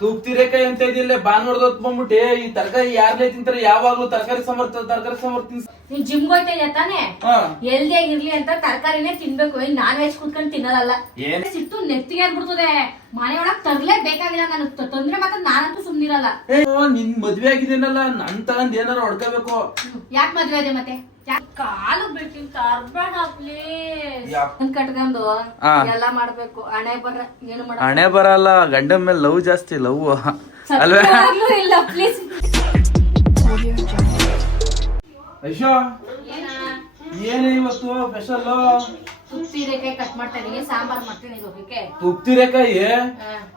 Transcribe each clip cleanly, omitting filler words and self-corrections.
ತೂಗ್ತಿರೇಕ ಎಂತ ಇದಿಲ್ಲ ಭಾನುವಾರದ ಹೊತ್ತು ಬಂದ್ಬಿಟ್ಟೆ ಈ ತರಕಾರಿ ಯಾರ್ಲೇ ತಿಂತಾರೆ ಯಾವಾಗ್ಲೂ ತರಕಾರಿ ಸಮರ್ಥ ನೀನ್ ಜಿಮ್ ಹೋಯ್ತಾ ತಾನೆ ಎಲ್ದಿ ಆಗಿರ್ಲಿ ಅಂತ ತರಕಾರಿನೇ ತಿನ್ಬೇಕು ನಾನ್ ವೆಜ್ ಕುತ್ಕೊಂಡು ತಿನ್ನೋದಲ್ಲ. ಸಿಟ್ಟು ನೆತ್ತಿಗೆ ಏರ್ಬಿಡ್ತದೆ. ಮನೆ ಒಳಗ್ ತರ್ಲೇ ಬೇಕಾಗಿಲ್ಲ ನಾನು ತೊಂದ್ರೆ ಮಾತ್ರ ನಾನಂತೂ ಸುಮ್ನಿರಲ್ಲ. ನಿನ್ ಮದ್ವೆ ಆಗಿದೇನಲ್ಲ ನನ್ ತಗೊಂಡ್ ಏನಾರ ಹೊಡ್ಕೋಬೇಕು. ಯಾಕೆ ಮದ್ವೆ ಅದೇ ಮತ್ತೆ ಕಾಲು ಬಿಡ್ತೀನಿ ತರ್ಬೇಡ ಪ್ಲೀಸ್. ಕಟ್ಕೊಂಡು ಎಲ್ಲ ಮಾಡ್ಬೇಕು. ಹಣೆ ಬರಲ್ಲ ಗಂಡನ ಮೇಲೆ ಲವ್ ಜಾಸ್ತಿ ಲವ್ ಅಲ್ವೇ ಇಲ್ಲ ಪ್ಲೀಸ್. ಐಶೋ ಏನೇ ಇವತ್ತು ಸ್ಪೆಷಲ್? ತುಪ್ತಿರೇಕಾಯಿ ಕಟ್ ಮಾಡ್ತಾ ಇದೀನಿ, ಸಾಂಬಾರ್ ಮಾಡ್ತೀನಿ.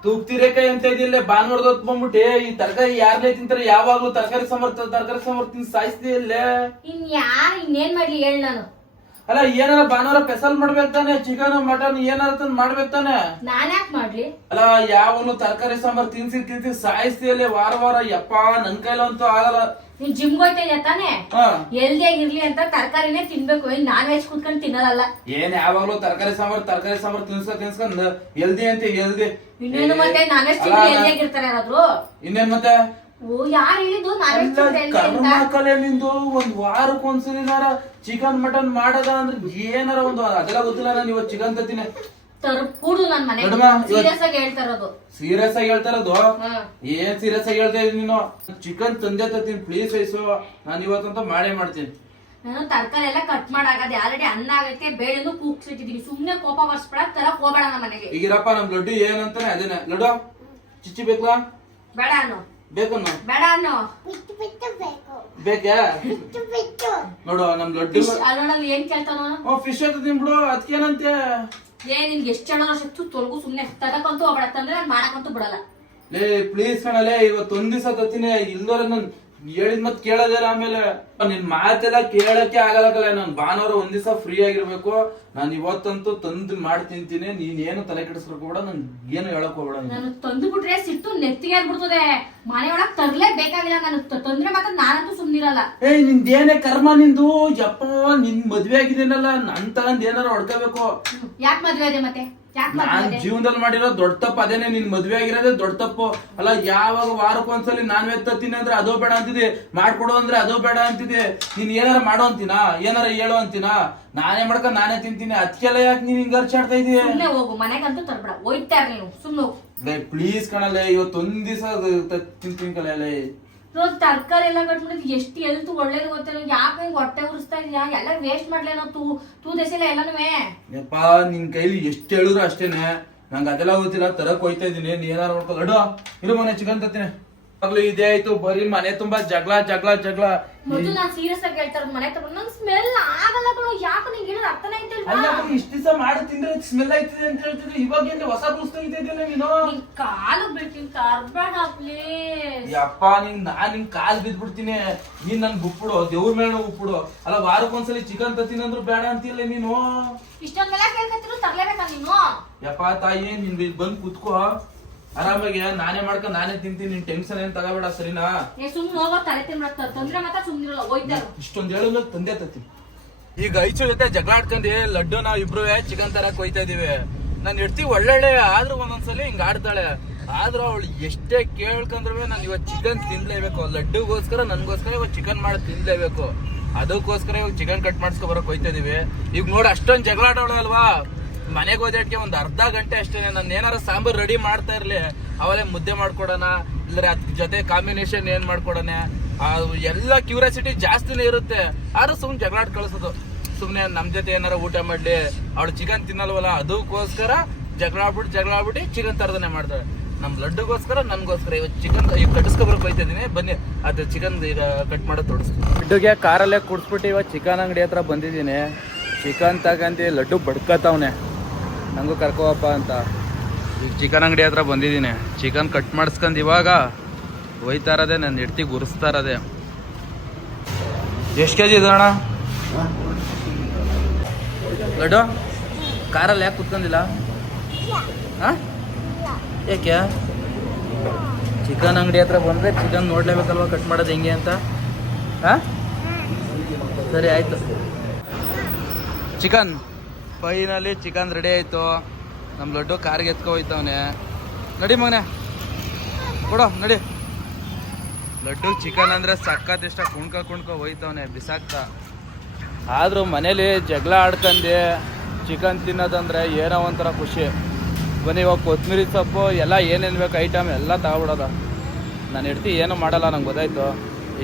ತೂಗ್ತಿರೇಕಾಯಿ ಅಂತ ಇದಿಲ್ಲ ಭಾನುವಾರದ ಹೊತ್ತು ಬಂದ್ಬಿಟ್ಟೆ ಈ ತರಕಾರಿ ಯಾರ್ಲೇ ತಿಂತಾರೆ ಯಾವಾಗ್ಲೂ ತರಕಾರಿ ಸಮರ್ಥ ತಿನ್ ಸಾಯಿಸ್ತಿ ಇಲ್ಲೇ. ಇನ್ನೇನ್ ಮಾಡ್ಲಿ ಹೇಳ ನಾನು. ಅಲ್ಲ ಏನಾರ ಭಾನುವಾರ ಸ್ಪೆಷಲ್ ಮಾಡ್ಬೇಕು ತಾನೆ, ಚಿಕನ್ ಮಟನ್ ಏನಾರ ತಂದ್ ಮಾಡ್ಬೇಕು ತಾನೆ. ನಾನ್ ಯಾಕೆ ಮಾಡ್ಲಿ? ಅಲ್ಲ ಯಾವನು ತರಕಾರಿ ಸಾಂಬಾರ್ ತಿನ್ಸಿ ಸಾಯಿಸ್ತಿ ಅಲ್ಲೇ ವಾರ ಯಪ್ಪ ನನ್ ಕೈಲಂತೂ ಆಗಲ್ಲ. ನೀನ್ ಜಿಮ್ ಹೋಯ್ತಾ ತಾನೆ ಎಲ್ದಿ ಆಗಿರ್ಲಿ ಅಂತ ತರಕಾರಿನೇ ತಿನ್ಬೇಕು ನಾನ್ ವೆಜ್ ಕುತ್ಕೊಂಡು ತಿನ್ನೋದಲ್ಲ. ಏನ್ ಯಾವಾಗ್ಲೂ ತರಕಾರಿ ಸಾಂಬಾರ್ ತಿನ್ಸ್ಕೊಂಡ್ ಎಲ್ದಿ ಅಂತ ಎಲ್ದಿ ಇನ್ನೇನು ಮತ್ತೆ ನಾನ್ ವೆಜ್ ತಿಂದ್ರೆ ಎಲ್ದಿ ಆಗಿರ್ತಾರೆ ಯಾರಾದ್ರು? ಇನ್ನೇನ್ ಮತ್ತೆ ಯಾರು ಹೇಳಿದ್ದು ನಾನ್ ವೆಜ್ ಕರ್ಮಕಲೆ ನಿಂದು ಒಂದ್ ವಾರಕ್ಕೊಂದ್ಸಲಿನಾರ ಚಿಕನ್ ಮಟನ್ ಮಾಡದ ಅಂದ್ರೆ ಏನಾರ ಒಂದು ಅದೆಲ್ಲ ಗೊತ್ತಿಲ್ಲ. ನಾನು ಇವತ್ತು ಚಿಕನ್ ತತ್ತೀನಿ ಕೂಡು ನನ್ ಮನೆ. ಸೀರಿಯಸ್ ಆಗಿ ಹೇಳ್ತಾ ಇರೋದು. ಸೀರಿಯಸ್ ಆಗಿ ಹೇಳ್ತಾ ಇರೋದು? ಏನ್ ಸೀರಿಯಸ್ ಆಗಿ ಹೇಳ್ತಾ ಇದೀನಿ ನೀನು? ಚಿಕನ್ ತಂದೆ ತತ್ತೀನಿ ಪ್ಲೀಸ್ ಐಸು. ನಾನು ಇವತ್ತಂತ ಮಾಡೇ ಮಾಡ್ತೀನಿ. ನಾನು ತರಕಾರಿ ಎಲ್ಲ ಕಟ್ ಮಾಡಾಗದೆ ಆಲ್ರೆಡಿ ಅನ್ನ ಆಗಕ್ಕೆ ಬೇಳೆನು ಕೂಗ್ಸಿಟ್ಟಿದೀನಿ. ಸುಮ್ನೆ ಕೋಪ ಬರ್ಸ್ಬೇಡ, ತರಕ್ ಹೋಗ್ಬೇಡ ನಮ್ಮ ಮನೆಗೆ. ಈಗಿರಪ್ಪ ನಮ್ ಲಡ್ಡು ಏನಂತಾನೆ ಅದೇನೆ. ಲಡ್ಡು ಚಿಚ್ಚಿ ಬೇಕಲ್ಲ? ಬೇಡ ಅನ್ನು. ಬೇಕನ್ನು? ಬೇಡ ಅನ್ನು. ಬೇಕೇ? ನೋಡು ನಮ್ ಲಡ್ಡು ಅದ್ರಲ್ಲಿ ಏನ್ ಕೇಳ್ತಾನ? ಫಿಶ್ ಅಂತ ತಿನ್ಬಿಡು ಅದಕ್ಕೇನಂತೆ. ನಿನ್ಗೆ ಎಷ್ಟು ಹೇಳೋ ಶಕ್ತಿ ತೊಲಗು. ಸುಮ್ನೆ ತಗಕ್ಕಂತೂ ಹೋಗ್ಬೇಡ, ತಂದ್ರೆ ನಾನು ಮಾಡಕ್ಕಂತೂ ಬಿಡಲ್ಲ. ಲೇ ಪ್ಲೀಸ್ ಕಣಲೇ ಇವತ್ತೊಂದ್ ದಿವಸ ತತ್ತೀನಿ. ಇಲ್ದೋರ ನನ್ ಹೇಳಿದ್ ಮತ್ ಕೇಳೋದಿಲ್ಲ. ಆಮೇಲೆ ನಿನ್ ಮಾತೆಲ್ಲ ಕೇಳಕ್ಕೆ ಆಗಲ್ಲ. ನಾನ್ ಭಾನುವಾರ ಒಂದ್ ದಿವಸ ಫ್ರೀ ಆಗಿರ್ಬೇಕು. ನಾನ್ ಇವತ್ತಂತೂ ತಂದು ಮಾಡಿ ತಿಂತೀನಿ. ನೀನ್ ಏನು ತಲೆ ಕೆಡಿಸ್ಬೇಕು ಕೂಡ ನನ್ ಏನು ಹೇಳಕ್ ಹೋಗ್ಬೇಡ. ನಾನು ತಂದು ಬಿಟ್ರೆ ಸಿಟ್ಟು ನೆತ್ತಿಗೆ ಏರ್ಬಿಡ್ತದೆ. ಮನೆ ಒಳಗ್ ತರ್ಲೇ ಬೇಕಾಗಿಲ್ಲ ನಾನು ತೊಂದ್ರೆ ಮಾತ್ರ ನಾನಂತೂ ಸುಮ್ನಿರಲ್ಲ. ನಿಂದೇನೇ ಕರ್ಮ ನಿಂದು ಯಪ್ಪ. ನಿನ್ ಮದ್ವೆ ಆಗಿದೇನಲ್ಲ ನನ್ ತಗೊಂಡ್ ಏನಾರ ಹೊಡ್ಕೋಬೇಕು. ಯಾಕೆ ಮದ್ವೆ ಅದೇ ಮತ್ತೆ ನಾನ್ ಜೀವನದಲ್ಲಿ ಮಾಡಿರೋ ದೊಡ್ಡ ತಪ್ಪು ಅದೇನೆ. ನಿನ್ ಮದ್ವೆ ಆಗಿರೋದೇ ದೊಡ್ಡ ತಪ್ಪು ಅಲ್ಲ. ಯಾವಾಗ ವಾರಕ್ಕೊಂದ್ಸಲಿ ನಾನ್ ವೆಜ್ ತತ್ತೀನಿ ಅಂದ್ರೆ ಅದೋ ಬೇಡ ಅಂತಿದೆ, ಮಾಡ್ಕೊಡು ಅಂದ್ರೆ ಅದೋ ಬೇಡ ಅಂತಿದೆ. ನೀನ್ ಏನಾರ ಮಾಡೋ ಅಂತೀನಾ, ಏನಾರ ಹೇಳೋ ಅಂತೀನಾ? ನಾನೇ ಮಾಡ್ಕೊಂಡ್ ನಾನೇ ತಿಂತೀನಿ. ಅದಕ್ಕೆಲ್ಲ ಯಾಕೆ ನೀನ್ ಹಿಂಗ್ ಅರ್ಚಾಡ್ತಾ ಇದೀಯ? ಸುಮ್ನೆ ಹೋಗು, ಮನೆಗಂತೂ ತರ್ಬೇಡ. ಹೋಯ್ತಾ ಇರ್ಲಿ ನೀವು, ಸುಮ್ನೆ ಹೋಗು. ಪ್ಲೀಸ್ ಕಣಲೆ ಇವತ್ತೊಂದ್ ದಿವಸ ತಿಂತೀನಿ ಕಲೆ. ತರಕಾರಿ ಎಲ್ಲ ಕಟ್ ಮಾಡಿದ್ ಎಷ್ಟು ಎಲ್ತು ಒಳ್ಳೇದು ಗೊತ್ತಿಲ್ಲ. ಯಾಕೆ ಹಿಂಗ್ ಹೊಟ್ಟೆ ಉರಿಸ್ತಾ ಇದೀಯಾ? ಎಲ್ಲ ವೇಸ್ಟ್ ಮಾಡ್ಲೇನೋ ತೂ ದೇಸಿಲ್ಲ ಎಲ್ಲನೂ. ಯಪ್ಪ ನಿನ್ ಕೈಲಿ ಎಷ್ಟು ಹೇಳಿದ್ರು ಅಷ್ಟೇನೆ. ನಂಗೆ ಅದೆಲ್ಲ ಗೊತ್ತಿಲ್ಲ. ತರಕ್ ಹೋಯ್ತಾ ಇದೀನಿ. ನೀ ಏನಾರು ನೋಡ್ಕೊ. ಲಡ್ಡು ಇರು ಮನೆ ಚಿಕನ್ ತತ್ತೀನಿ. ಆಗ್ಲೂ ಇದೇ ಆಯ್ತು. ಬರೀ ಮನೆ ತುಂಬಾ ಜಗಳ. ಮೊದಲು ನಾನ್ ಸೀರಿಯಸ್ ಆಗಿ ಹೇಳ್ತಾರ ಮನೆ ತಗೊಂಡು ನಂಗೆ ಸ್ಮೆಲ್ ಆಗಲ್ಲ ಕಣೋ. ಯಾಕೆ ನಿಂಗೆ ಹೇಳೋದು ಅರ್ಥನೇ ಆಯ್ತಲ್ವಾ? ಅಲ್ಲ ಇಷ್ಟ ದಿವಸ ಮಾಡಿ ತಿಂದ್ರೆ ಸ್ಮೆಲ್ ಆಯ್ತದೆ ಅಂತ ಹೇಳ್ತಿದ್ರೆ ಇವಾಗ ಏನ್ ಹೊಸ ರೂಲ್ಸ್ ತೆಗಿತಿದ್ದಿಲ್ಲ ನೀನು? ಕಾಲು ಬಿಡ್ತೀನಿ ತರ್ಬೇಡ ಪ್ಲೀಸ್. ಯಪ್ಪ ನಾನ್ ನಿಂಗ್ ಕಾಲ್ ಬಿದ್ಬಿಡ್ತೀನಿ. ನೀನ್ ನನ್ ಬುಕ್ಬಿಡು, ದೇವ್ರ ಮೇಲೆ ಬುಕ್ಬಿಡು. ಅಲ್ಲ ವಾರಕ್ಕೊಂದ್ಸಲಿ ಚಿಕನ್ ತತ್ತೀನಿ ಅಂದ್ರು ಬೇಡ ಅಂತಿಲ್ಲ ನೀನು. ಇಷ್ಟೊಂದೆಲ್ಲ ಕೇಳ್ಕತ್ತಿರು ತರ್ಲೇಬೇಕಾ ನೀನು? ಯಪ್ಪ ತಾಯಿ ನಿನ್ ಬಂದ್ ಕುತ್ಕೋ ಆರಾಮಾಗಿ. ನಾನೇ ಮಾಡ್ಕೊಂಡ್ ನಾನೇ ತಿಂತೀನಿ. ನಿನ್ ಟೆನ್ಷನ್ ಏನ್ ತಗೋಬೇಡ ಸರಿನಾ? ಸುಮ್ನೆ ಹೋಗೋ ತಲೆ ತಿನ್ಬಿಡ. ತೊಂದ್ರೆ ಮಾತ್ರ ಸುಮ್ನಿರಲ್ಲ. ಹೋಯ್ತಾರ ಇಷ್ಟೊಂದ್ ಹೇಳೋದ್ ತಂದೆ ತತ್ತಿ. ಈಗ ಐಚು ಜೊತೆ ಜಗಳ ಆಡ್ಕೊಂಡಿ ಲಡ್ಡು ನಾವ್ ಇಬ್ರು ಚಿಕನ್ ತರಕ್ ಹೋಯ್ತಾ ಇದೀವಿ. ನಾನ್ ಇಡ್ತಿ ಒಳ್ಳೆ ಆದ್ರೂ ಒಂದೊಂದ್ಸಲಿ ಹಿಂಗ್ ಆಡ್ತಾಳೆ. ಆದ್ರೂ ಅವಳು ಎಷ್ಟೇ ಕೇಳ್ಕೊಂಡ್ರು ನಾನು ಇವತ್ ಚಿಕನ್ ತಿನ್ಲೇಬೇಕು. ಲಡ್ಡುಗೋಸ್ಕರ ನನ್ಗೋಸ್ಕರ ಇವತ್ತು ಚಿಕನ್ ಮಾಡಿ ತಿನ್ಲೇಬೇಕು. ಅದಕ್ಕೋಸ್ಕರ ಇವಾಗ ಚಿಕನ್ ಕಟ್ ಮಾಡಿಸ್ಕೊ ಬರಕ್ ಹೋಯ್ತಾ ಇದೀವಿ. ಈಗ ನೋಡಿ ಅಷ್ಟೊಂದ್ ಜಗಳ ಆಡೋಳು ಅಲ್ವಾ. ಮನೆಗೆ ಹೋದಕ್ಕೆ ಒಂದ್ ಅರ್ಧ ಗಂಟೆ ಅಷ್ಟೇನೆ. ನಾನು ಏನಾರ ಸಾಂಬಾರ್ ರೆಡಿ ಮಾಡ್ತಾ ಇರ್ಲಿ, ಅವಲೇ ಮುದ್ದೆ ಮಾಡ್ಕೊಡೋಣ, ಇಲ್ಲರೆ ಅದ್ ಜೊತೆ ಕಾಂಬಿನೇಷನ್ ಏನ್ ಮಾಡ್ಕೊಡೋಣ, ಎಲ್ಲ ಕ್ಯೂರಿಯಾಸಿಟಿ ಜಾಸ್ತಿನೇ ಇರುತ್ತೆ. ಆದ್ರೂ ಸುಮ್ನೆ ಜಗಳಾಡ್ ಕಳ್ಸೋದು. ಸುಮ್ನೆ ನಮ್ ಜೊತೆ ಏನಾರ ಊಟ ಮಾಡ್ಲಿ, ಅವಳು ಚಿಕನ್ ತಿನ್ನಲ್ವಲ್ಲ ಅದಕ್ಕೋಸ್ಕರ ಜಗಳ ಆಡ್ಬಿಟ್ಟು ಚಿಕನ್ ತರದನೆ ಮಾಡ್ತಾಳೆ. ನಮ್ ಲಡ್ಡುಗೋಸ್ಕರ ನನ್ಗೋಸ್ಕರ ಇವತ್ತು ಚಿಕನ್ ಈಗ ಕಟ್ಟಿಸ್ಕೊಬರಕ್ ಹೋಯ್ತಾ ಇದೀನಿ. ಬನ್ನಿ ಅದು ಚಿಕನ್ ಈಗ ಕಟ್ ಮಾಡೋದು ತೋರಿಸ್ತೀನಿ. ಲಡ್ಡುಗೆ ಕಾರಲ್ಲೇ ಕುಡಿಸ್ಬಿಟ್ಟು ಇವತ್ತು ಚಿಕನ್ ಅಂಗಡಿ ಹತ್ರ ಬಂದಿದ್ದೀನಿ. ಚಿಕನ್ ತಗಂದು ಲಡ್ಡು ಬಡ್ಕತ್ತವನೆ ನಂಗೂ ಕರ್ಕೋಪ್ಪ ಅಂತ. ಈಗ ಚಿಕನ್ ಅಂಗಡಿ ಹತ್ರ ಬಂದಿದ್ದೀನಿ. ಚಿಕನ್ ಕಟ್ ಮಾಡಿಸ್ಕೊಂಡು ಇವಾಗ ಹೋಯ್ತಾ ಇರೋದೆ. ನನ್ನ ಹೆಂಡ್ತಿ ಗುರಿಸ್ತಾ ಇರೋದೆ. ಎಷ್ಟು ಕೆಜಿ ಇದೆ ಅಣ್ಣ ಲಡ್ಡು? ಕಾರಲ್ಲಿ ಯಾಕೆ ಕುತ್ಕೊಂಡಿಲ್ಲ? ಹಾಂ ಯಾಕೆ? ಚಿಕನ್ ಅಂಗಡಿ ಹತ್ರ ಬಂದರೆ ಚಿಕನ್ ನೋಡ್ಲೇಬೇಕಲ್ವ ಕಟ್ ಮಾಡೋದು ಹೆಂಗೆ ಅಂತ. ಹಾಂ ಸರಿ ಆಯಿತು. ಚಿಕನ್ ಫೈನಲಿ ಚಿಕನ್ ರೆಡಿ ಆಯಿತು. ನಮ್ಮ ಲಡ್ಡು ಕಾರ್ಗೆ ಎತ್ಕೊ ಹೋಯ್ತವನೆ. ನಡಿ ಮಗನೆ ಕೊಡೋ ನಡಿ. ಲಡ್ಡು ಚಿಕನ್ ಅಂದ್ರೆ ಸಕ್ಕತ್ ಇಷ್ಟ, ಕುಣ್ಕ ಹೋಯ್ತವನೆ ಬಿಸಾಕ್ತಾ. ಆದ್ರೂ ಮನೇಲಿ ಜಗಳ ಆಡ್ಕಂಡು ಚಿಕನ್ ತಿನ್ನೋದಂದ್ರೆ ಏನೋ ಒಂಥರ ಖುಷಿ. ಬನ್ನಿ ಇವಾಗ ಕೊತ್ತಂಬರಿ ಸೊಪ್ಪು ಎಲ್ಲ ಏನೇನು ಬೇಕು ಐಟಮ್ ಎಲ್ಲ ತಗೊಬಿಡೋದ. ನಾನು ಹೆಂಡ್ತಿ ಏನು ಮಾಡಲ್ಲ, ನಂಗೆ ಗೊತ್ತಾಯ್ತು.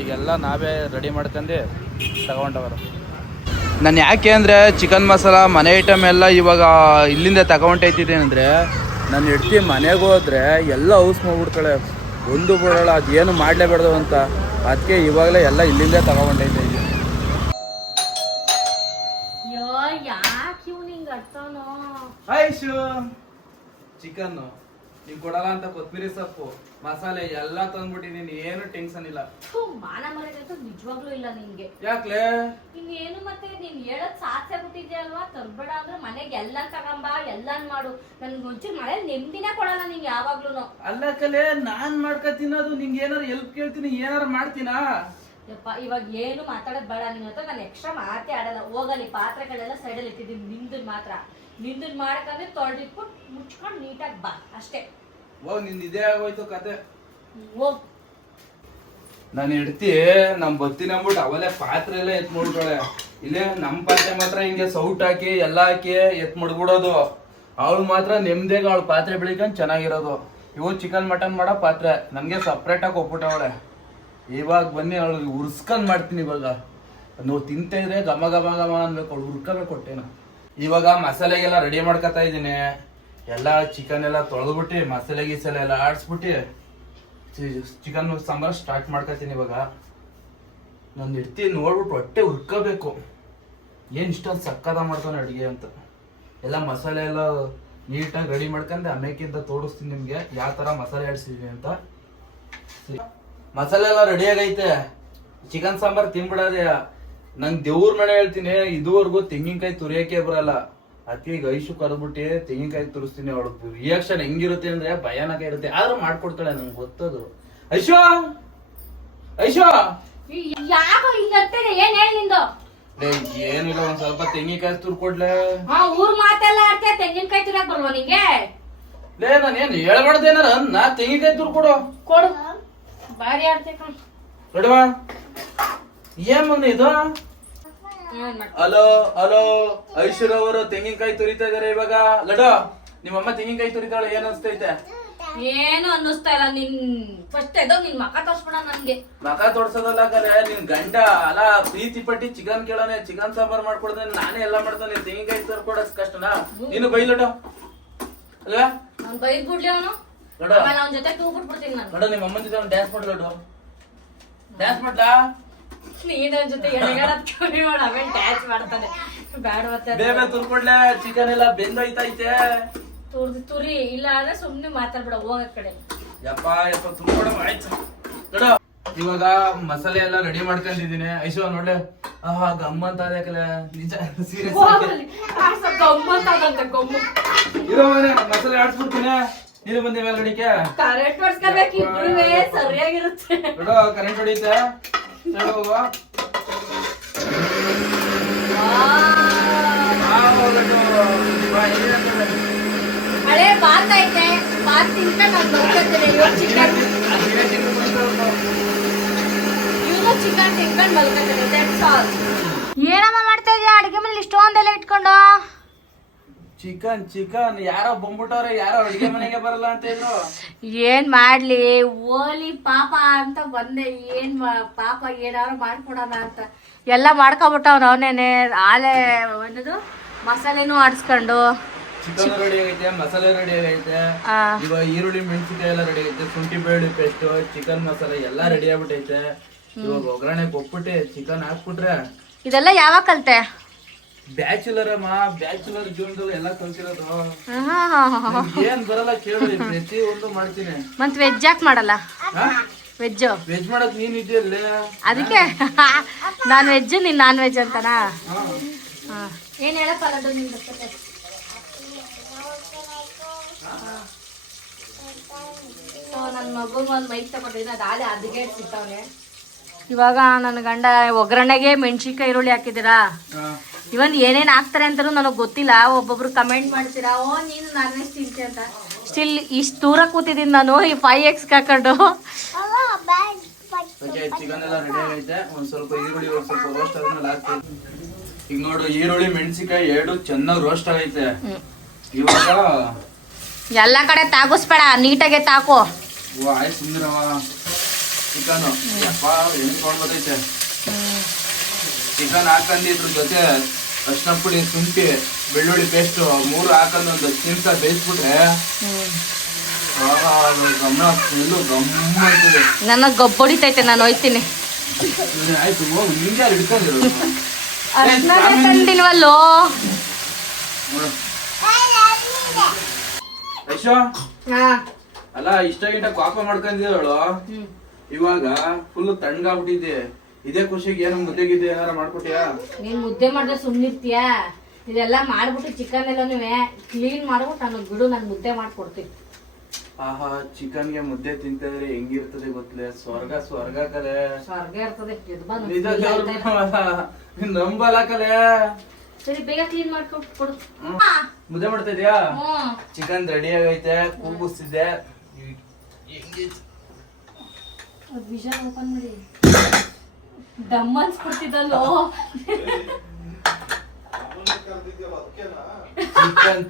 ಈಗೆಲ್ಲ ನಾವೇ ರೆಡಿ ಮಾಡ್ಕೊಂಡು ತಗೊಂಡವರು. ನಾನು ಯಾಕೆ ಅಂದರೆ ಚಿಕನ್ ಮಸಾಲ ಮನೆ ಐಟಮ್ ಎಲ್ಲ ಇವಾಗ ಇಲ್ಲಿಂದ ತಗೊಂಡೈತಿದ್ದೀನಿ ಅಂದರೆ, ನನ್ನ ಹೆಂಡ್ತಿ ಮನೆಗೆ ಹೋದ್ರೆ ಎಲ್ಲ ಔಸ್ ಮಾಡ್ಬಿಡ್ತಾಳೆ, ಒಂದು ಬಿಡೋಲ್ಲ, ಅದೇನು ಮಾಡಲೇಬಾರ್ದು ಅಂತ. ಅದಕ್ಕೆ ಇವಾಗಲೇ ಎಲ್ಲ ಇಲ್ಲಿಂದ ತಗೊಂಡೈತೆ. ಆಯ್ತು ಚಿಕನ್ನು ನೀನ್ ಕೊಡಲ್ಲ ಅಂತ ಕೊತ್ತಂಬರಿ ಸೊಪ್ಪು ಮಸಾಲೆ ಎಲ್ಲ ತಂದ್ಬಿಟ್ಟಿದೀನಿ, ಏನು ಟೆನ್ಷನ್ ಇಲ್ಲ. ಮಾನ ಮರ್ಯಾದೆ ನಿಜವಾಗ್ಲೂ ಇಲ್ಲ ನಿನ್ಗೆ. ಯಾಕ್ಲೆ ಇನ್ನೇನು ಮತ್ತೆ ನೀನ್ ಹೇಳದ್ ಸಾಧ್ಯ ಬಿಟ್ಟಿದ್ದೆ ಅಲ್ವಾ, ತರ್ಬೇಡ ಅಂದ್ರೆ ಮನೆಗೆ ಎಲ್ಲ ತಗೊಂಬ ಎಲ್ಲಾನ್ ಮಾಡು. ನನ್ಗೆ ಒಂಚೂರು ಮಳೆ ನೆಮ್ಮದಿನೇ ಕೊಡಲ್ಲ ನೀನ್ ಯಾವಾಗ್ಲೂ. ಅಲ್ಲ ಕಲೆ, ನಾನ್ ಮಾಡ್ಕ ತಿನ್ನೋದು, ನಿಂಗೆ ಏನಾರು ಹೆಲ್ಪ್ ಕೇಳ್ತೀನಿ, ಏನಾರು ಮಾಡ್ತೀನಾ? ಯಪ್ಪ ಇವಾಗ ಏನು ಮಾತಾಡೋದ್ ಬೇಡ ನಿನ್ನ ಹತ್ರ. ನಾನು ಎಕ್ಸ್ಟ್ರಾ ಮಾತೇ ಆಡಲ್ಲ. ಹೋಗಲಿ ಪಾತ್ರೆಗಳೆಲ್ಲ ಸೈಡಲ್ಲಿ ಇಟ್ಟಿದ್ದೀನಿ, ನಿಂದನ್ ಮಾತ್ರ ನಿಂದನ್ ಮಾಡಕಂದ್ರೆ ತೊಳೆದಿಟ್ಬಿಟ್ಟು ಮುಚ್ಕೊಂಡು ನೀಟಾಗಿ ಬಾ ಅಷ್ಟೇ. ಹೋಗ್ ನಿಂದ ಇದೇ ಆಗೋಯ್ತು ಕತೆ. ಹೋಗ್. ನಾನು ಹೆಂಡ್ತಿ ನಮ್ ಬತ್ತಿ ನಂಬಿಟ್ಟು ಅವಲೇ ಪಾತ್ರೆ ಎಲ್ಲ ಎತ್ ಮುಡ್ಕೊಳೆ. ಇಲ್ಲೇ ನಮ್ ಪಾತ್ರೆ ಮಾತ್ರ ಹಿಂಗೆ ಸೌಟ್ ಹಾಕಿ ಎಲ್ಲ ಹಾಕಿ ಎತ್ ಮುಡ್ಬಿಡೋದು. ಅವಳು ಮಾತ್ರ ನೆಮ್ಮದಿಯಾಗ ಅವಳು ಪಾತ್ರೆ ಬೆಳಿಕೊಂಡು ಚೆನ್ನಾಗಿರೋದು. ಇವು ಚಿಕನ್ ಮಟನ್ ಮಾಡೋ ಪಾತ್ರೆ ನನ್ಗೆ ಸಪ್ರೇಟ್ ಆಗಿ ಒಪ್ಬಿಟ್ಟವಳೆ. ಇವಾಗ ಬನ್ನಿ ಅವಳಿಗೆ ಉರ್ಸ್ಕೊಂಡ್ ಮಾಡ್ತೀನಿ. ಇವಾಗ ನಾವು ತಿಂತ ಇದ್ರೆ ಘಮ ಘಮ ಘಮ ಅನ್ಬೇಕು, ಅವಳು ಹುರ್ಕಬೇಕು ಕೊಟ್ಟೇನ. ಇವಾಗ ಮಸಾಲೆಗೆಲ್ಲ ರೆಡಿ ಮಾಡ್ಕೊತಾ ಇದ್ದೀನಿ. ಎಲ್ಲ ಚಿಕನ್ ಎಲ್ಲ ತೊಳೆದ್ಬಿಟ್ಟು ಮಸಾಲೆ ಗೀಸಲೆ ಎಲ್ಲ ಆಡ್ಸ್ಬಿಟ್ಟು ಚಿಕನ್ ಸಾಂಬಾರು ಸ್ಟಾರ್ಟ್ ಮಾಡ್ಕೊತೀನಿ. ಇವಾಗ ನನ್ನ ಹೆಂಡ್ತಿ ನೋಡ್ಬಿಟ್ಟು ಹೊಟ್ಟೆ ಹುರ್ಕೋಬೇಕು, ಏನು ಇಷ್ಟೊಂದು ಸಕ್ಕದ ಮಾಡ್ತಾನೆ ಅಡುಗೆ ಅಂತ. ಎಲ್ಲ ಮಸಾಲೆ ಎಲ್ಲ ನೀಟಾಗಿ ರೆಡಿ ಮಾಡ್ಕೊಂಡು ಆಮೇಕಿಂತ ತೋರಿಸ್ತೀನಿ ನಿಮಗೆ ಯಾವ ಥರ ಮಸಾಲೆ ಆಡ್ಸಿದೀನಿ ಅಂತ. ಮಸಾಲೆ ಎಲ್ಲ ರೆಡಿ ಆಗೈತೆ, ಚಿಕನ್ ಸಾಂಬಾರ್ ತಿನ್ಬಿಡೋದೆ. ನಂಗೆ ದೇವ್ರ ಮನೆ ಹೇಳ್ತೀನಿ, ಇದುವರೆಗೂ ತೆಂಗಿನಕಾಯಿ ತುರಿಯಕ್ಕೆ ಬರಲ್ಲ. ಅದಕ್ಕೆ ಈಗ ಐಶು ಕರೆದ್ಬಿಟ್ಟು ತೆಂಗಿನಕಾಯಿ ತುರಿಸ್ತೀನಿ. ಅವಳು ರಿಯಾಕ್ಷನ್ ಹೆಂಗಿರುತ್ತೆ ಅಂದ್ರೆ ಭಯಾನಕ ಇರುತ್ತೆ, ಆದ್ರೂ ಮಾಡ್ಕೊಡ್ತಾಳೆ, ನಂಗೆ ಗೊತ್ತದು. ಐಶು ಐಶು ಯಾಕೋ ಹಿಂಗಂತೇನೆ, ಏನ್ ಹೇಳಿ ನಿಂದು? ಏನಿಲ್ಲ, ಒಂದ್ ಸ್ವಲ್ಪ ತೆಂಗಿನಕಾಯಿ ತುರ್ಕೊಡ್ಲೆ. ಊರ್ ಮಾತೆಲ್ಲ ಆಡ್ತೀಯ, ತೆಂಗಿನಕಾಯಿ ತುರಿಯಕ್ ಬಲ್ವಾ ನಿಂಗೆ? ಲೇ ನಾನು ಏನ್ ಹೇಳ್ಬಾರ್ದೇನಾರ ನಾ ತೆಂಗಿನಕಾಯಿ ತುರ್ಕೊಡು. ಕೊಡು, ಬಾರಿ ಆಡ್ತೀಯ ಕಣ್. ನೋಡುವ ಏನ್ ಮಗನ ಇದು? ಹಲೋ ಹಲೋ, ಐಶ್ವರ್ಯವರು ತೆಂಗಿನಕಾಯಿ ತುರಿತಾ ಇದಾರೆ ಇವಾಗ. ಲಡೋ ನಿಮ್ಮಮ್ಮ ತೆಂಗಿನಕಾಯಿ ತುರಿತಾಳೆ, ಏನ್ ಅನ್ಸ್ತೈತೆ? ಏನು ಅನ್ನಿಸ್ತಾ ಇಲ್ಲ. ನಿನ್ ಫಸ್ಟ್ ಎದೋ ನಿನ್ ಮಕ ತೋರ್ಸ್ಬಿಡ ನನ್ಗೆ. ಮಕ ತೋರ್ಸೋದಲ್ಲ ಕಲೆ, ನಿನ್ ಗಂಡ ಅಲ್ಲ ಪ್ರೀತಿ ಪಟ್ಟಿ ಚಿಕನ್ ಕೇಳೋನೆ, ಚಿಕನ್ ಸಾಂಬಾರ್ ಮಾಡ್ಕೊಡ್ದೆ, ನಾನೇ ಎಲ್ಲ ಮಾಡ್ತಾನೆ. ತೆಂಗಿನಕಾಯಿ ತರ್ಕೊಡೋದ್ ಕಷ್ಟನಾ? ನೀನು ಬೈಲಡೋ ಅಲ್ವಾ? ಅವ್ನ್ ಬೈದ್ ಬಿಡ್ಲಿ ಅವನು, ಆಮೇಲೆ ಅವನ ಜೊತೆ ತೂ ಬಿಟ್ಬಿಡ್ತೀನಿ ನಾನು. ನೋಡ ನಿಮ್ಮ ಅಮ್ಮನ ಜೊತೆ ಅವ್ನು ಡ್ಯಾನ್ಸ್ ಮಾಡ್ಲಡು, ಡ್ಯಾನ್ಸ್ ಮಾಡ್ಲಾ? ನೀನ್ ಅವನ ಜೊತೆ ಎಡಗಡದ್ ಕಮ್ಮಿ ಮಾಡ, ಆಮೇಲೆ ಡ್ಯಾನ್ಸ್ ಮಾಡ್ತಾನೆ. ಬ್ಯಾಡ ಮತ್ತೆ ಬೇಗ ತುರ್ಕೊಡ್ಲೆ, ಚಿಕನ್ ಎಲ್ಲ ಬೆಂದೋಯ್ತೈತೆ. ತುರಿ ಇಲ್ಲ ಅಂದ್ರೆ ಸುಮ್ನೆ ಮಾತಾಡ್ಬಿಡ, ಹೋಗ ಕಡೆ. ಯಪ್ಪ ಯಪ್ಪ ತುರ್ಕೊಡ ಆಯ್ತು. ನೋಡ ಇವಾಗ ಮಸಾಲೆ ಎಲ್ಲ ರೆಡಿ ಮಾಡ್ಕೊಂಡಿದೀನಿ. ಐಶು ನೋಡ್ಲೆ, ಆಹಾ ಗಮ್ಮಂತ ಅದಕ್ಕಲೆ, ನಿಜ ಸೀರಿಯಸ್ ಇರೋ ಮನೆ ಮಸಾಲೆ ಆಡ್ಸ್ಬಿಡ್ತೀನಿ. ನೀನು ಬಂದೆ ಮೇಲೆ ಅಡಿಕೆ ಕರೆಂಟ್ ಹೊಡ್ಸ್ಕೊಬೇಕು, ಇಬ್ರುವೆ ಸರಿಯಾಗಿರುತ್ತೆ. ನೋಡು ಕರೆಂಟ್ ಹೊಡಿತೆ. ಹಳೆ ಬಾತ್ ಐತೆ, ಬಾತ್ ತಿನ್ಕೊಂಡು ನಾನು ಬರ್ಕೊತೀನಿ. ಇವ್ರು ಚಿಕನ್ ತಿನ್ಕೊಂಡು ಮಲ್ಕೊತೀನಿ. That's all. ಏನಮ್ಮ ಮಾಡ್ತಾ ಇದೀಯ ಅಡಿಗೆ ಮನೇಲಿ ಇಷ್ಟೊಂದೆಲ್ಲ ಇಟ್ಕೊಂಡು? ಚಿಕನ್ ಯಾರೋ ಬಂದ್ಬಿಟ್ಟವ್ರೆ, ಯಾರೋ ಅಡಿಗೆ ಮನೆಗೆ ಬರಲ್ಲ ಅಂತ ಇದ್ರು. ಏನ್ ಮಾಡ್ಲಿ, ಓಲಿ ಪಾಪ ಅಂತ ಬಂದೆ. ಏನ್ ಪಾಪ ಏನಾರು ಮಾಡ್ಕೊಡೋಣ ಅಂತ ಎಲ್ಲ ಮಾಡ್ಕೊಬಿಟ್ಟವ್ನ ಅವನೇನೆ. ಆಲೆ ಅನ್ನೋದು ಮಸಾಲೆನೂ ಆಡ್ಸ್ಕೊಂಡು, ಚಿಕನ್ ರೆಡಿ ಆಗೈತೆ, ಮಸಾಲೆ ರೆಡಿ ಆಗೈತೆ, ಇವಾಗ ಈರುಳ್ಳಿ ಮೆಣಸಿನಕಾಯಿ ಎಲ್ಲ ರೆಡಿ ಆಗೈತೆ, ಶುಂಠಿ ಬೆಳ್ಳುಳ್ಳಿ ಪೇಸ್ಟ್, ಚಿಕನ್ ಮಸಾಲೆ ಎಲ್ಲ ರೆಡಿ ಆಗ್ಬಿಟ್ಟೈತೆ. ಇವಾಗ ಒಗ್ಗರಣೆ ಕೊಟ್ಬಿಟ್ಟು ಚಿಕನ್ ಹಾಕ್ಬಿಟ್ರೆ. ಇದೆಲ್ಲ ಯಾವಾಗ ಕಲ್ತೆ? ಬ್ಯಾಚುಲರ್ ಅಮ್ಮ, ಬ್ಯಾಚುಲರ್ ಜೀವನದಲ್ಲಿ ಎಲ್ಲ ಕಲ್ತಿರೋದು. ಏನ್ ಬರಲ್ಲ ಕೇಳು, ಪ್ರತಿ ಒಂದು ಮಾಡ್ತೀನಿ. ಮತ್ ವೆಜ್ ಯಾಕೆ ಮಾಡಲ್ಲ? ವೆಜ್ ವೆಜ್ ಮಾಡಕ್ ನೀನ್ ಇದೆಯಲ್ಲ, ಅದಕ್ಕೆ ನಾನ್ ವೆಜ್ ನೀನ್ ನಾನ್ ವೆಜ್ ಅಂತನಾ? ಏನ್ ಹೇಳಪ್ಪ ಲಡ್ಡು ನಿಮ್ದು? ನನ್ನ ಮಗುಗೆ ಒಂದು ಮೈಕ್ ತಗೊಂಡಿದ್ದೀನಿ, ಅದು ಆಲೆ ಅದಿಗೆ ಸಿಗ್ತಾವನೆ. ಇವಾಗ ನನ್ನ ಗಂಡ ಒಗ್ಗರಣೆಗೆ ಮೆಣಸಿನ್ಕಾಯಿ ಈರುಳ್ಳಿ ಹಾಕಿದ್ದೀರಾ? ಇವನ್ ಏನೇನ್ ಹಾಕ್ತಾರೆ ಅಂತಾನು ನನಗೆ ಗೊತ್ತಿಲ್ಲ. ಒಬ್ಬೊಬ್ರು ಕಮೆಂಟ್ ಮಾಡ್ತೀರಾ, ಓ ನೀನು ನಾನ್ ವೆಜ್ ತಿಂತಿ ಅಂತ. ಇಷ್ಟು ದೂರ ಕೂತಿದ್ದೀನಿ ನಾನು ಈ 5X ಹಾಕೊಂಡು. ಚಿಕನ್ ಎಲ್ಲ ರೆಡಿ ಆಗೈತೆ. ಒಂದ್ ಸ್ವಲ್ಪ ಈರುಳ್ಳಿ ಒಂದ್ ಸ್ವಲ್ಪ ರೋಸ್ಟ್ ಆದ್ಮೇಲೆ ಹಾಕ್ತೀನಿ. ಈಗ ನೋಡು ಈರುಳ್ಳಿ ಮೆಣಸಿಕಾಯಿ ಎರಡು ಚೆನ್ನಾಗಿ ರೋಸ್ಟ್ ಆಗೈತೆ. ಇವಾಗ ಎಲ್ಲ ಕಡೆ ತಾಗಿಸ್ಬೇಡ, ನೀಟಾಗೆ ತಾಕೋ. ಆಯ್ತು ಸುಂದರವ ಚಿಕನ್ ಯಪ್ಪ ಎಣ್ಸ್ಕೊಂಡ್ ಬರ್ತೈತೆ. ಚಿಕನ್ ಹಾಕಂಡು ಇದ್ರ ಜೊತೆ ಅರ್ಶಿನ ಪುಡಿ, ಶುಂಠಿ, ಬೆಳ್ಳುಳ್ಳಿ ಪೇಸ್ಟ್ 3 ಹಾಕೊಂಡು ಒಂದು 10 ನಿಮಿಷ ಬೇಯಿಸ್ಬಿಟ್ರೆ ಗಮ್ಮ ಆಗ್ತದೆ. ನನಗ್ ಗೊಬ್ಬೊಡಿತೈತೆ, ನಾನು ಹೋಯ್ತೀನಿ. ಆಯ್ತು ಹೋಗು, ನಿಂಗೆ ಹಿಡ್ಕೊಂಡಿರು. ತಂದಿಲ್ವಲ್ಲೋ ಐಶೋ ಅಲ್ಲ ಇಷ್ಟ ಗಿಂಟ ಕಾಪ ಮಾಡ್ಕೊಂಡಿದ್ದಳು. ಇವಾಗ ಫುಲ್ ತಣ್ಣಗಾಗ್ಬಿಟ್ಟಿದೆ. ಇದೇ ಖುಷಿಗೆ ಏನು ಮುದ್ದೆಗಿದ್ದೆ ಏನಾರ ಮಾಡ್ಕೊಟ್ಟಿಯಾ? ನೀನ್ ಮುದ್ದೆ ಮಾಡಿದ್ರೆ ಸುಮ್ನಿರ್ತೀಯಾ? ಇದೆಲ್ಲ ಮಾಡ್ಬಿಟ್ಟು ಚಿಕನ್ ಎಲ್ಲನೂ ಕ್ಲೀನ್ ಮಾಡ್ಬಿಟ್ಟು ನನಗ್ ಬಿಡು, ನಾನು ಮುದ್ದೆ ಮಾಡ್ಕೊಡ್ತೀನಿ. ಆಹಾ, ಚಿಕನ್ಗೆ ಮುದ್ದೆ ತಿಂತಿದ್ರೆ ಹೆಂಗಿರ್ತದೆ ಗೊತ್ತಲೇ? ಸ್ವರ್ಗ ಸ್ವರ್ಗ ಕಲೆ. ಸ್ವರ್ಗ ಇರ್ತದೆ. ನಂಬಲ್ಲ ಕಲೆ. ಸರಿ ಬೇಗ ಕ್ಲೀನ್ ಮಾಡ್ಕೊಟ್ಟು ಕೊಡು. ಮುದ್ದೆ ಮಾಡ್ತಾ ಇದೀಯಾ? ಚಿಕನ್ ರೆಡಿ ಆಗೈತೆ, ಕೂಗಿಸ್ತಿದ್ದೆ. ವಿಷನ್ ಓಪನ್ ಮಾಡಿ ದಮ್ ಅನ್ಸ್ಬಿಡ್ತಿದ್ದಲ್ಲೋ.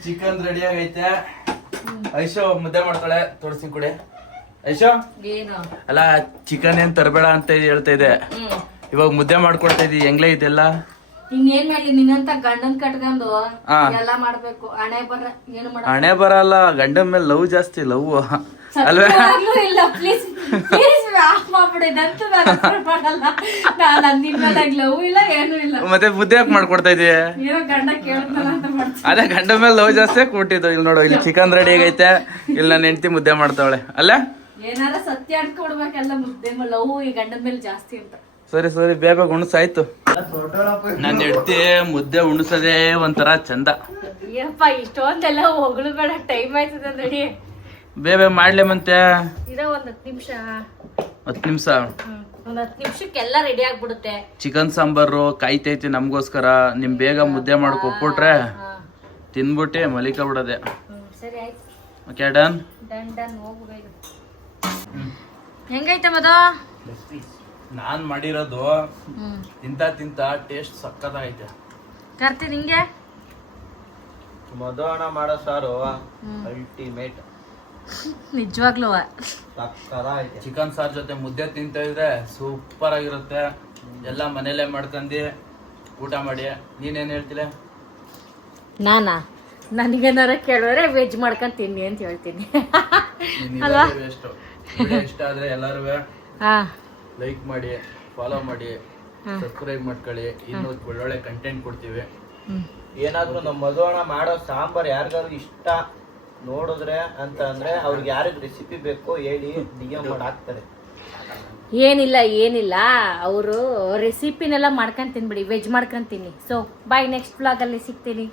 ಚಿಕನ್ ರೆಡಿ ಆಗೈತೆ. ಐಶೋ ಮುದ್ದೆ ಮಾಡ್ತಾಳೆ, ತೋರಿಸಿ ಕೊಡೆ. ಐಶೋ ಏನು ಅಲ್ಲ ಚಿಕನ್ ಏನ್ ತರಬೇಡ ಅಂತ ಹೇಳ್ತಾ ಇದೆ. ಇವಾಗ ಮುದ್ದೆ ಮಾಡ್ಕೊಡ್ತಾ ಇದೀವಿ. ಹೆಂಗ್ಲೇ ಇದೆಲ್ಲ? ಇನ್ನೇನ್ ಮಾಡ್ಲಿ, ನಿನ್ನಂತ ಗಂಡನ್ ಕಟ್ಕೊಂಡು ಎಲ್ಲ ಮಾಡ್ಬೇಕು. ಹಣೆ ಬರಲ್ಲ, ಗಂಡನ ಮೇಲೆ ಲವ್ ಜಾಸ್ತಿ. ಲವ್ ಅಲ್ವೇ? ಇಲ್ಲ ಪ್ಲೀಸ್ ಪ್ಲೀಸ್ ಆಫ್ ಮಾಡ್ಬಿಡಿ. ಇದಂತೂ ನಾನು ಮಾಡಲ್ಲ. ನಾನು ಅಂದಿನ ಲವ್ ಇಲ್ಲ ಏನು ಇಲ್ಲ. ಮತ್ತೆ ಮುದ್ದೆ ಯಾಕೆ ಮಾಡ್ಕೊಡ್ತಾ ಇದೀಯ? ಏನೋ ಗಂಡ ಕೇಳಿದ್ನಲ್ಲ ಅಂತ ಮಾಡ್ತೀನಿ. ಅದೇ ಗಂಡ ಮೇಲೆ ಲವ್ ಜಾಸ್ತಿ ಕೊಟ್ಟಿದ್ದು. ಇಲ್ಲಿ ನೋಡು, ಇಲ್ಲಿ ಚಿಕನ್ ರೆಡಿ ಆಗೈತೆ. ಇಲ್ಲಿ ನನ್ನ ಹೆಂಡತಿ ಮುದ್ದೆ ಮಾಡ್ತಾವಳೆ. ಅಲ್ಲ ಏನಾರ ಸತ್ಯ ಅನ್ಕೊಡ್ಬೇಕಲ್ಲ, ಮುದ್ದೆ ಲವ್ ಈ ಗಂಡನ ಮೇಲೆ ಜಾಸ್ತಿ ಅಂತ. ಸರಿ ಸರಿ, ಬೇಗ ಉಣಸಾಯ್ತು. ನನ್ನ ಹೆಂಡತಿ ಮುದ್ದೆ ಉಣಸೋದೇ ಒಂಥರ ಚಂದ. ಏನಪ್ಪ ಇಷ್ಟೊಂದೆಲ್ಲ ಹೊಗಳು ಬೇಡ, ಟೈಮ್ ಆಯ್ತದ ನೋಡಿ. ಬೇಗ ಮಾಡ್ಲೆ ಮತ್ತೆ. ಇರೋ ಒಂದ್ 10 ನಿಮಿಷ. 10 ನಿಮಿಷ? ಒಂದ್ 10 ನಿಮಿಷಕ್ಕೆಲ್ಲ ರೆಡಿ ಆಗ್ಬಿಡುತ್ತೆ. ಚಿಕನ್ ಸಾಂಬಾರು ಕಾಯ್ತೈತಿ ನಮ್ಗೋಸ್ಕರ. ನಿಮ್ ಬೇಗ ಮುದ್ದೆ ಮಾಡ್ಕೊಟ್ಬಿಟ್ರೆ ತಿನ್ಬಿಟ್ಟೆ ಮಲಿಕ ಬಿಡೋದೆ. ಸರಿ ಆಯ್ತು. Okay done. ಡನ್ ಹೋಗು ಬೇಗ. ಹೆಂಗೈತೆ ಮದ? ನಾನ್ ಮಾಡಿರೋದು ತಿಂತ ತಿಂತ ಟೇಸ್ಟ್ ಸಕ್ಕತ್ತಾಗೈತೆ. ಕರ್ತಿ ನಿಂಗೆ ಮಧುವಣ ಮಾಡೋ ಸಾರು ಅಲ್ಟಿಮೇಟ್. ನಿಜವಾಗ್ಲೂ ಚಿಕನ್ ಸಾರ್ ಜೊತೆ ಮುದ್ದೆ ತಿಂತ ಇದ್ರೆ ಸೂಪರ್ ಆಗಿರುತ್ತೆ. ಎಲ್ಲ ಮನೇಲೆ ಮಾಡ್ಕೊಂಡಿ ಊಟ ಮಾಡಿ. ನೀನೇನ್ ಹೇಳ್ತಿಲ್ಲ? ನನಗೇನಾರ ಕೇಳಿದ್ರೆ ವೆಜ್ ಮಾಡ್ಕೊಂಡ್ ತಿನ್ನಿ ಅಂತ ಹೇಳ್ತೀನಿ. ಅಲ್ವಾ? ಇಷ್ಟ ಆದ್ರೆ ಎಲ್ಲರೂ ಲೈಕ್ ಮಾಡಿ, ಫಾಲೋ ಮಾಡಿ, ಸಬ್ಸ್ಕ್ರೈಬ್ ಮಾಡ್ಕೊಳ್ಳಿ. ಇನ್ನು ಒಳ್ಳೊಳ್ಳೆ ಕಂಟೆಂಟ್ ಕೊಡ್ತೀವಿ. ಏನಾದ್ರು ನಮ್ಮ ಮಧುವಣ ಮಾಡೋ ಸಾಂಬಾರ್ ಯಾರಿಗಾದ್ರು ಇಷ್ಟ ನೋಡಿದ್ರೆ ಅಂತ ಅಂದ್ರೆ ಅವ್ರಿಗೆ ಯಾರಿಗ್ ರೆಸಿಪಿ ಬೇಕೋ ಹೇಳಿ, DM ಮಾಡಿ ಹಾಕ್ತಾರೆ. ಏನಿಲ್ಲ ಅವರು ರೆಸಿಪಿನೆಲ್ಲ ಮಾಡ್ಕೊಂಡ್ ತಿನ್ಬಿಡಿ, ವೆಜ್ ಮಾಡ್ಕೊಂಡ್ ತಿನ್ನಿ. ಸೊ ಬಾಯ್, ನೆಕ್ಸ್ಟ್ ವ್ಲಾಗ್ ಅಲ್ಲಿ ಸಿಗ್ತೀನಿ.